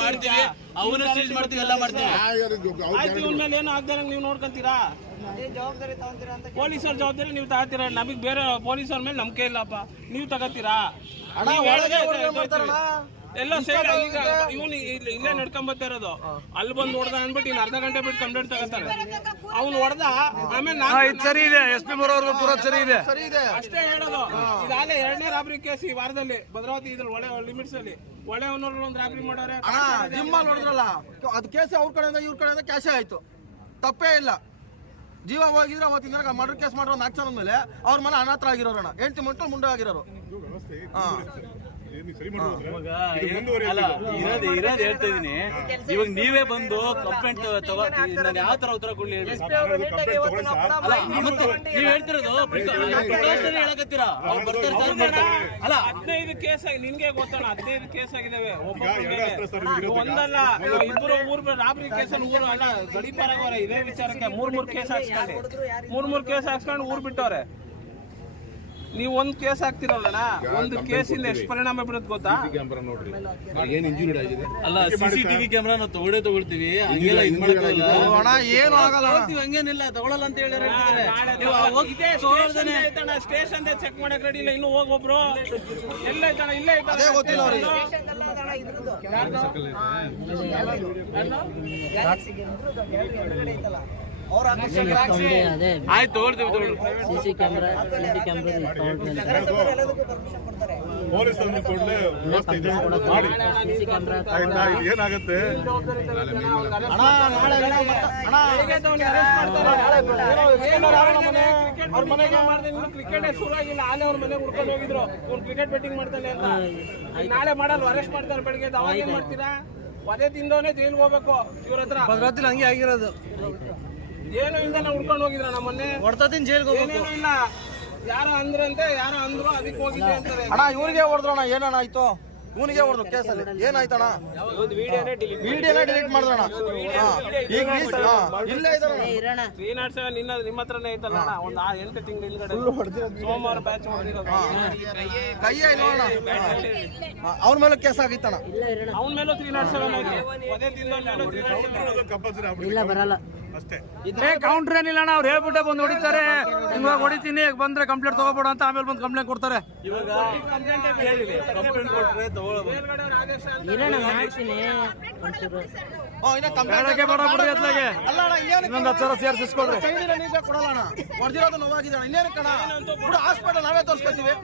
ಮಾಡ್ತೀವಿ. ಅವನು ಸೀಲ್ ಮಾಡ್ತೀವಿ ಎಲ್ಲ ಮಾಡ್ತೀವಿ. ಆಯ್ತು ಇವ್ನ ಮೇಲೆ ಏನು ಆಗ್ದಾರ ನೀವು ನೋಡ್ಕೊಂತೀರಾ? ಪೊಲೀಸರ ಜವಾಬ್ದಾರಿ ನೀವು ತಗೋತೀರ. ನಮಗ್ ಬೇರೆ ಪೊಲೀಸರ ಮೇಲೆ ನಂಬಿಕೆ ಇಲ್ಲಪ್ಪ. ನೀವು ತಗೋತೀರಾ? ನೀವ್ ಹೇಳೋದೇ ಆಯ್ತು. ಎಲ್ಲ ಸೇರಿ ಈಗ ಇವನು ಇಲ್ಲೇ ನಡ್ಕೊಂಡ್ ಬರ್ತಾ ಇರೋದು. ಅಲ್ಲಿ ಬಂದು ಹೊಡೆದ ಅಂದ್ಬಿಟ್ಟು ಇನ್ನು ಅರ್ಧ ಗಂಟೆ ಬಿಟ್ಟು ಕಂಪ್ಲೇಂಟ್ ತಗೋತಾರೆ ಅವ್ನು ಹೊಡೆದ ಆಮೇಲೆ ನಾನು ಸರಿ ಇದೆ. ಎಸ್ ಪಿ ಬರೋರ್ಗು ಪೂರ ಸರಿ ಇದೆ. ಅಷ್ಟೇ ಹೇಳೋದು. ಇದಾಗಲೇ ಎರಡನೇ ರಾಬ್ರಿ ಕೇಸ್ ಈ ವಾರದಲ್ಲಿ. ಭದ್ರಾವತಿ ಇದ್ರ ಒಳ್ಳೆ ಲಿಮಿಟ್ಸ್ ಅಲ್ಲಿ. ಒಳ್ಳೆ ಒಂದು ರಾಬ್ರಿ ಮಾಡಾರೆ ಜಿಮ್ಮಲ್ಲಿ ಹೊಡೆದ್ರಲ್ಲ ಅದು ಕೇಸ್ ಅವ್ರ ಕಡೆ ಇವ್ರ ಕಡೆ ಕ್ಯಾಶೇ ಆಯ್ತು. ತಪ್ಪೇ ಇಲ್ಲ. ಜೀವ ಹೋಗಿದ್ರೆ ಅವತ್ತಿನ ಮರ್ಡರ್ ಕೇಸ್ ಮಾಡಿರೋ ನಾಲ್ಕು ಜನ ಮೇಲೆ ಅವ್ರ ಮನೆ ಅನಾಥ ಆಗಿರೋರಣ ಹೆಂಡತಿ ಮಂಟು ಮುಂಡ ಆಗಿರೋರು ಹಾ. ಇರೋದು ಇರೋದು ಹೇಳ್ತಾ ಇದೀನಿ ಇವಾಗ ನೀವೇ ಬಂದು ಕಂಪ್ಲೇಂಟ್ ತಗೋ ನಾನು ಯಾವ ತರ ಉತ್ತರ ಕೊಡ್ಲಿ ನೀವ್ ಹೇಳ್ತಿರೋದು precautionary ಹೇಳಕತ್ತೀರಾ ಅವ್ರು ಬರ್ತಾರೆ ಸರ್ ಬರ್ತಾರೆ. ಅಲ್ಲ. ಹದಿನೈದು ಕೇಸ್ ಆಗಿ ನಿನ್ಗೆ ಗೊತ್ತಲ್ಲ ಹದಿನೈದು ಕೇಸ್ ಆಗಿದಾವೆ. ಒಂದಲ್ಲ ಇಬ್ಬರು ಮೂರ್ ರಾಬರಿ ಕೇಸ್ ಊರು ಅಲ್ಲ ಗಡಿಪಾರಾಗವ್ರೆ ಇದೇ ವಿಚಾರಕ್ಕೆ ಮೂರ್ ಮೂರ್ ಕೇಸ್ ಹಾಕ್ಸ್ಕೊಂಡು. ಮೂರ್ ಮೂರ್ ಕೇಸ್ ಹಾಕ್ಸ್ಕೊಂಡು ಊರ್ ಬಿಟ್ಟವ್ರೆ. ನೀವು ಒಂದು ಕೇಸ್ ಹಾಕ್ತಿರಲ್ಲಣ್ಣ ಒಂದು ಕೇಸಿಂದ ಎಷ್ಟು ಪರಿಣಾಮ ಬೀಳುತ್ತೆ ಗೊತ್ತಾ ಅಲ್ಲ ಸಿಸಿಟಿವಿ ಕ್ಯಾಮ್ರಾ ನಾವು ತಗೊಳ್ಳೇ ತಗೊಳ್ತೀವಿ ಹಂಗೆಲ್ಲ ಇದು ಮಾಡ್ಕೊಳ್ಳಲ್ಲ ಅಣ್ಣ ಏನು ಆಗಲ್ಲ ಅಣ್ಣ. ತಗೊಳ್ತೀವಿ ಹಂಗೇನಿಲ್ಲ ತಗೊಳಲ್ಲ ಅಂತ ಹೇಳಿದ್ರೆ ಹೋಗಿ ಸ್ಟೇಷನ್ ಚೆಕ್ ಮಾಡಕ್ ರೆಡಿ ಇಲ್ಲ ಇನ್ನು ಹೋಗ್ ಒಬ್ರು ಎಲ್ಲ ಐತಣ್ಣ ಇಲ್ಲೇ ಐತಣ್ಣ ಅದೇ ಗೊತ್ತಿಲ್ಲ ಅವ್ರಿಗೆ. ಆಯ್ತು ತಗೊಳ್ತೀವಿ ತಗೊಳ್ಳಿ CC camera CC camera CC camera ಏನಾಗುತ್ತೆ? ಅಣ್ಣ ನಾಳೆ ಅಣ್ಣ ಅವ್ರ ಮನೆಗೆ ಕ್ರಿಕೆಟ್ ಶುರು ಆಗಿಲ್ಲ ಆನೆ ಅವ್ರ ಮನೆಗೆ ಹುಡ್ಕೊಂಡು ಹೋಗಿದ್ರು ಅವ್ನು ಕ್ರಿಕೆಟ್ ಬೆಟ್ಟಿಂಗ್ ಮಾಡ್ತಾನೆ ಅಂತ. ನಾಳೆ ಮಾಡಲ್ಲ ಅರೆಸ್ಟ್ ಮಾಡ್ತಾರೆ ಬೆಳಿಗ್ಗೆ. ಅವಾಗ ಏನ್ ಮಾಡ್ತೀರಾ? ಅದೇ ತಿಂದವನೇ ಜೈಲ್ಗೆ ಹೋಗ್ಬೇಕು. ಇವ್ರ ಹತ್ರ. ಹಂಗೆ ಆಗಿರೋದು. ಏನು ಇಲ್ದಲ್ಲ ಉಡ್ಕೊಂಡು ಹೋಗಿದ್ರ ನಮ್ಮನ್ನೇ? ಹೊಡ್ತದಿನ್ ಜೈಲ್ಗೆ ಏನೇನು ಇಲ್ಲ. ಯಾರೋ ಅಂದ್ರಂತೆ ಯಾರೋ ಅಂದ್ರು ಅದಕ್ಕೆ ಹೋಗಿದ್ದೆ ಅಂತಾರೆ. ಅಣ್ಣ ಇವ್ರಿಗೆ ಹೊಡೆದ್ರಣ್ಣ ಏನಣ್ಣ ಆಯ್ತು? ಇವನಿಗೆ ಹೊಡೆದ್ರು ಕೇಸಲ್ಲಿ. ಏನಾಯ್ತಣ್ಣ ವಿಡಿಯೋನೇ ಡಿಲೀಟ್ ಮಾಡಿದ್ರಣ ಹಾ. ಈಗ ಸ- ಹಾ. ಇಲ್ಲೇ ಇದಾರಣ್ಣ ತ್ರೀ ನಾಟ್ ಸೆವೆನ್ ನಿನ್ನ ನಿಮ್ಮ ಹತ್ರನೇ ಐತಲ್ಲ ಅಣ್ಣ, ಒಂದು ಆ ಎಂಟು ತಿಂಗಳು ಹಿಂದ್ಗಡೆ. ಸೋಮವಾರ ಬ್ಯಾಚ್ ಮಾಡಿರೋದು ಕೈಯೇ ಇಲ್ಲ ಅಣ್ಣ. ಅವ್ರ ಮೇಲೆ ಕೇಸ್ ಆಗಿತ್ತಣ್ಣ. ಅವನ ಮೇಲೂ ತ್ರೀ ನಾಟ್ ಸೆವೆನ್ ಐತೆ ಅದೇ ತಿಂದ ಮೇಲೂ ತ್ರೀ ನಾಟ್ ಸೆವೆನ್ ಇಲ್ಲ ಬರಲ್ಲ. ಅಷ್ಟೇ. ಏ ಕೌಂಟ್ರ್ ಏನಿಲ್ಲ ಅಣ್ಣ ಅವ್ರು ಹೇಳ್ಬಿಟ್ಟೆ ಬಂದು ಹೊಡಿತಾರೆ. ಇವಾಗ ಹೊಡಿತೀನಿ ಬಂದ್ರೆ ಕಂಪ್ಲೇಂಟ್ ತಗೋಬೇಡ ಅಂತ ಆಮೇಲೆ ಬಂದು ಕಂಪ್ಲೇಂಟ್ ಕೊಡ್ತಾರೆ. ಬೇಡಕ್ಕೆ ಬೇಡ ಬಿಡಿ ಅತ್ಲಾಗೆ ಇನ್ನೊಂದು ಹತ್ತು ಸಾವಿರ ಕೊಡಲ್ಲ ಅಣ್ಣ. ಹೊಡೆದಿರೋದು ಇನ್ನೇನು ಕಣ ಹಾಸ್ಪಿಟಲ್ ನಾವೇ ತೋರಿಸ್ಕೊತೀವಿ.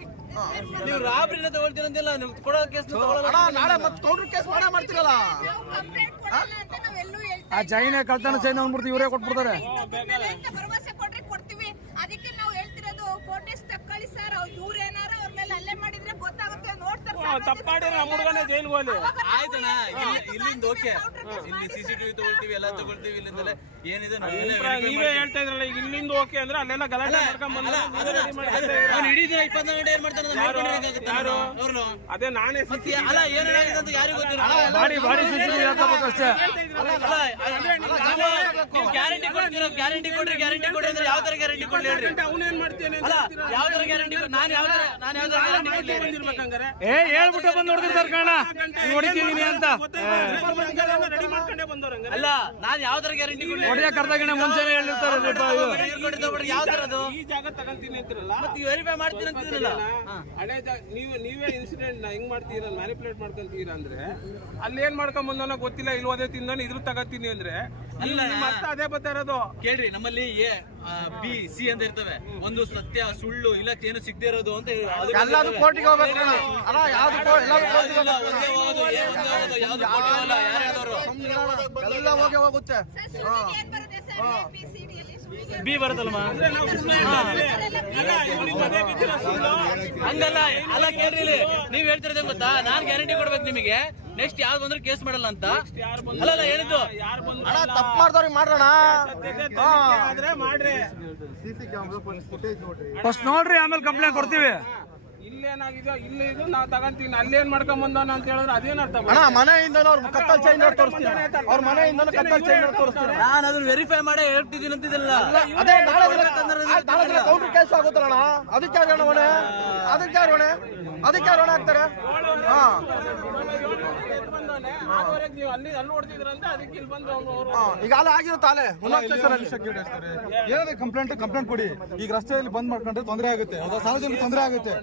ನೀವು ರಾಬ್ರಿನ ತಗೊಳ್ತೀರಂತಿಲ್ಲ ನೀವು ಕೊಡೋ ಕೇಸ್ ನಾಳೆ ಮತ್ತೆ ಕೌಂಟರ್ ಕೇಸ್ ಮಾಡ ಮಾಡ್ತೀರಲ್ಲ? ಆ ಜೈನ ಕಳ್ತನ ಜೈನ ಅಂದ್ಬಿಡ್ತು ಇವರೇ ಕೊಟ್ಬಿಡ್ತಾರೆ ಇಲ್ಲ ಅಂತ ಭರವಸೆ ಕೊಟ್ರೆ ಕೊಡ್ತೀವಿ ಅದಕ್ಕೆ ನಾವು ಹೇಳ್ತಿರೋದು ಫೋಟೋಸ್ ತಕ್ಕೊಳ್ಳಿ ಸರ್ ಇವ್ರ ಏನಾರ ಅವ್ರ ಮೇಲೆ ಅಲ್ಲೇ ಮಾಡಿದ್ರೆ ಗೊತ್ತಾಗುತ್ತೆ ನೋಡ್ತಾರೆ ಹಾ, ತಪ್ಪು ಮಾಡಿದ್ರೆ ನಮ್ಮ ಹುಡುಗನೇ ಜೈಲ್ಗೆ ಹೋಗ್ಲಿ ಆಯ್ತಣ್ಣ ಇಲ್ಲಿಂದ ಓಕೆ ಇಲ್ಲಿ ಸಿಸಿಟಿವಿ ತಗೊಳ್ತೀವಿ ಎಲ್ಲ ತಗೊಳ್ತೀವಿ ಇಲ್ಲಿಂದಲೇ ಏನಿದೆ ನಾವೇನೇ ನೀವೇ ಹೇಳ್ತಾ ಇದ್ರಲ್ಲ ಈಗ ಇಲ್ಲಿಂದ ಓಕೆ ಅಂದ್ರೆ ಅಲ್ಲೆಲ್ಲ ಗಲಾಟೆ ಇಪ್ಪತ್ನಾಲ್ಕು ಗಂಟೆ ಏನ್ ಮಾಡ್ತಾನೆ ಯಾರು? ಅದೇ ನಾನೇ ಅಲ್ಲ ಏನಾಗಿದೆ ಅಂತ ಯಾರಿಗೂ ಗೊತ್ತಿಲ್ಲ ಬಾಡಿ ಬಾಡಿ ಗ್ಯಾರಂಟಿ ಕೊಡ್ತೀರೋ ಗ್ಯಾರಂಟಿ ಕೊಡ್ರಿ ಗ್ಯಾರಂಟಿ ಕೊಡ್ರಿ ಅಂದ್ರೆ ಯಾವ ತರ ಗ್ಯಾರಂಟಿ ಕೊಡ್ಲಿ ಹೇಳ್ರಿ. ಏನ್ ಮಾಡ್ತೇನೆ ಅಂತ ಅಲ್ಲ ಹೇಳ್ತೀರಾ? ಯಾವ ತರ ಗ್ಯಾರಂಟಿ ನಾನು ನಾನು ಗ್ಯಾರಂಟಿ ಏ ಹೇಳ್ಬಿಟ್ಟೆ ಬಂದು ಕಣ. ಅಂತ. ರೆಡಿ ಮಾಡ್ಕೊಂಡೇ ಬಂದವ್ರಂಗಾರೆ. ಅಲ್ಲ ನಾನು ಗ್ಯಾರಂಟಿ ಹೊಡಿಯಕ್ ಮುಂಚೆನೆ ಹೇಳಿರ್ತಾರೆ ಅದು ಈ ಜಾಗ ತಗೊಂತೀನಿ ಅಂತಿರಲ್ಲ. ಮತ್ತೆ ವೆರಿಫೈ ಮಾಡ್ತೀನಿ ಅಂತಿರಲ್ಲ ಹಳೆ ನೀವು ನೀವೇ ಇನ್ಸಿಡೆಂಟ್ನ ಹೆಂಗ್ ಮಾಡ್ತೀರಾ? ಮ್ಯಾನಿಪುಲೇಟ್ ಮಾಡ್ಕೊಂತೀರಾ ಅಂದ್ರೆ ಅಲ್ಲಿ ಏನ್ ಮಾಡ್ಕೊಂಡ್ ಬಂದವನ ಗೊತ್ತಿಲ್ಲ ಇಲ್ವದೇ ತಿಂದ ಇದ್ರ ತಗತೀನಿ ಅಂದ್ರೆ ಅಲ್ಲ. ಅದೇ ಬರ್ತಾ ಇರೋದು. ಕೇಳ್ರಿ ನಮ್ಮಲ್ಲಿ ಬಿ ಸಿ ಅಂತ ಇರ್ತವೆ. ಒಂದು ಸತ್ಯ ಸುಳ್ಳು ಇಲ್ಲ ಏನು ಸಿಗದೆ ಇರೋದು ಅಂತ ಎಲ್ಲಾನು ಕೋರ್ಟಿಗೆ ಹೋಗ್ಬೇಕು ಯಾವ್ದು ಹೇಳಿದವರು? ಎಲ್ಲ ಹೋಗಿ ಹೋಗುತ್ತೆ. ಬಿ ಸಿ ಡಿ ಅಲ್ಲಿ ಸುಳ್ಳಿಗೆ ಬಿ ಬರುತ್ತಲ್ಲಮ್ಮ ಅಂದ್ರೆ ನಾವು ಸುಳ್ಳು ಹೇಳ್ತಾ ಇದೀವಿ. ಅಲ್ಲ, ಕೇಳಿ ಅದೇ ಬಿದ್ದಿರೋ ಸುಳ್ಳು. ಹಂಗಲ್ಲ ಅಲ್ಲ ಕೇಳ್ರಿ. ನೀವ್ ಹೇಳ್ತಿರೋದೇ ಗೊತ್ತಾ? ನಾನ್ ಗ್ಯಾರಂಟಿ ಕೊಡ್ಬೇಕು ನಿಮಗೆ. ನೆಕ್ಸ್ಟ್ ಯಾವ್ದು ಬಂದ್ರೆ ಕೇಸ್ ಮಾಡಲ್ಲ ಅಂತ. ಯಾರು ಅಲ್ಲ ಅಲ್ಲ ಹೇಳಿದ್ದು. ಯಾರು ಬಂದ್ರು ಅಣ್ಣ ತಪ್ಪು ಮಾಡ್ದವ್ರಿಗೆ ಮಾಡ್ರಿ. ಫಸ್ಟ್ ನೋಡ್ರಿ. ಆಮೇಲೆ ಕಂಪ್ಲೇಂಟ್ ಕೊಡ್ತೀವಿ. ಇಲ್ಲೇನಾಗಿದೆಯೋ ಇಲ್ಲಿ ಇದು ನಾವು ತಗೊಂತೀವಿ ಅಲ್ಲೇನ್ ಮಾಡ್ಕೊಂಡ್ ಬಂದವನ ಅಂತ ಹೇಳಿದ್ರೆ ಅದೇನ್ ಅರ್ಥ ಅಣ್ಣ ಮನೆಯಿಂದ ಅವ್ರ ಕತ್ತಲ್ ಚೈನ್ ತೋರಿಸ್ತೀನಿ ಅವ್ರ ಮನೆಯಿಂದ ಕತ್ತಲ್ ಚೈನ್ ತೋರಿಸ್ತೀನಿ ನಾನು ಅದನ್ನ ವೆರಿಫೈ ಮಾಡೇ ಹೇಳ್ತಿದ್ದೀನಿ ಅಂತಿದ್ದಿಲ್ಲ. ಅದೇ ನಾಳೆ ದಿನ ಕೌಂಟರ್ ಕೇಸ್ ಆಗುತ್ತಲ್ಲ ಅದಕ್ಕೆ ಯಾರು ಅದಕ್ಕೆ ಯಾರು ಅದಕ್ಕೆ ಯಾರು ಹಣ ಹಾಕ್ತಾರೆ? ಹಾ. ಈಗ ಅಲ್ಲ ಆಗಿರುತ್ತೆ ಸ್ಟೇಷನಲ್ಲಿ ಏನಾದ್ರೆ ಕಂಪ್ಲೇಂಟ್ ಕಂಪ್ಲೇಂಟ್ ಕೊಡಿ. ಈಗ ರಸ್ತೆಯಲ್ಲಿ ಬಂದ್ ಮಾಡ್ಕೊಂಡ್ರೆ ತೊಂದರೆ ಆಗುತ್ತೆ. ಸಾರ್ವಜನಿಕ ತೊಂದರೆ ಆಗುತ್ತೆ.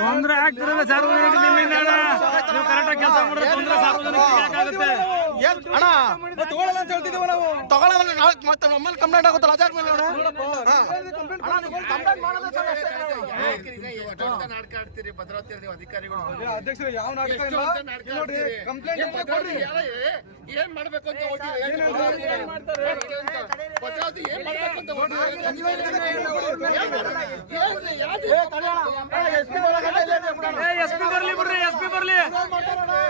ತೊಂದರೆ ಆಗ್ತಿರಲ್ಲ ತೊಂದ್ರೆ ಆಗ್ತಿರೋದು ಸಾರ್ವಜನಿಕ ಅಣ್ಣ. ಏನ್ ತಗೊಳ್ಳಲ್ಲ ಅಂತ ಹೇಳ್ತಿದ್ದೀವಿ ನಾವು? ತಗೊಳ್ಳಲ್ಲ ನಾಳೆ ಮತ್ತೆ ನಮ್ಮಲ್ಲಿ ಕಂಪ್ಲೇಂಟ್ ಆಗುತ್ತಲ್ಲ ಅಜಾರ್ ಮೇಲೆ ನೀವು ನಾವು. ಅಧ್ಯಕ್ಷರು ಯಾವ ನಾಟಕ ನೋಡ್ರಿ ಕಂಪ್ಲೇಂಟ್ ಅಂತ ಕೊಡ್ರಿ. ಏನ್ ಮಾಡ್ಬೇಕು ಅಂತ ಏ, ತಡಿ ಅಣ್ಣ. ಏ, SP ಒಳಗಡೆ ಇಲ್ಲೇ ಇದೆ ಬಿಡಣ್ಣ. ಎಸ್ ಪಿ ಬರ್ಲಿ ಬಿಡ್ರಿ ಎಸ್ ಪಿ ಬರ್ಲಿ.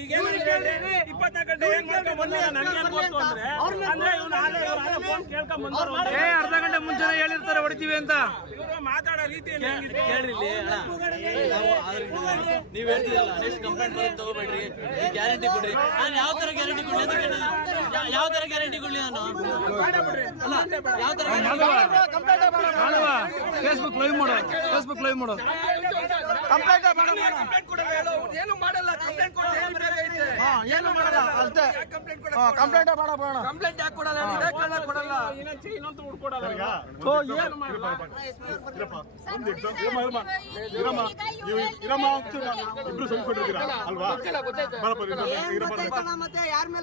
ಇಪ್ಪತ್ನಾಲ್ಕು ಗಂಟೆ ಏನ್ ಮಾಡ್ಕೊಂಡ್ ನನಗೆ ನನ್ಗೇನ್ ಗೊತ್ತು ಅಂದ್ರೆ? ಅಂದ್ರೆ ಇವ್ನು ಆಲೆ ಇವ್ರು ಫೋನ್ ಕೇಳ್ಕೊಂಡ್ ಬಂದವ್ರು ಏ ಅರ್ಧ ಗಂಟೆ ಮುಂಚೆನೆ ಹೇಳಿರ್ತಾರೆ ಹೊಡಿತೀವಿ ಅಂತ. ಇವ್ರು ಮಾತಾಡೋ ರೀತಿ? ಕೇಳ್ರಿ ಇಲ್ಲಿ ಅಣ್ಣ. ನಾವು ಹೇಳ್ತಿರಲ್ಲ ನೆಕ್ಸ್ಟ್ ಕಂಪ್ಲೇಂಟ್ ಬರೋದು ತಗೋಬೇಡ್ರಿ. ಗ್ಯಾರಂಟಿ ಕೊಡ್ರಿ. ನಾನು ಯಾವ ತರ ಗ್ಯಾರಂಟಿ ಕೊಡ್ಲಿ ಅಂತ ಕೇಳಿದ. ಯಾವ ತರ ಗ್ಯಾರಂಟಿ ಕೊಡ್ಲಿ ನಾನು? ಅಲ್ಲ ಯಾವ ತರ ಫೇಸ್ಬುಕ್ ಲೈವ್ ಮಾಡು ಫೇಸ್ಬುಕ್ ಲೈವ್ ಮಾಡು. ಕಂಪ್ಲೇಂಟ್ ಏನು ಮಾಡಲ್ಲ ಹಾ ಏನು ಮಾಡಲ್ಲ? ಅಷ್ಟೇ. ಕಂಪ್ಲೇಂಟ್ ಬೇಡ ಬೇಡ. ಕಂಪ್ಲೇಂಟ್ ಯಾಕೆ ಕೊಡಲ್ಲ? ಕೊಡಲ್ಲ. ಇನ್ನೊಂದ್ ಚೀ- ಇನ್ನೊಂದು ಹುಡ್ಕೊಡಲ್ಲ ಈಗ ಓ ಏನು ಇರಪ್ಪ ಒಂದು ಇರಮ್ಮ ಇರಮ್ಮ ನೀವು ಇಬ್ರು ಅಲ್ವಾ? ಬರಪ್ಪ ಇರಮ್ಮ ಮತ್ತೆ? ಯಾರ ಮೇಲೆ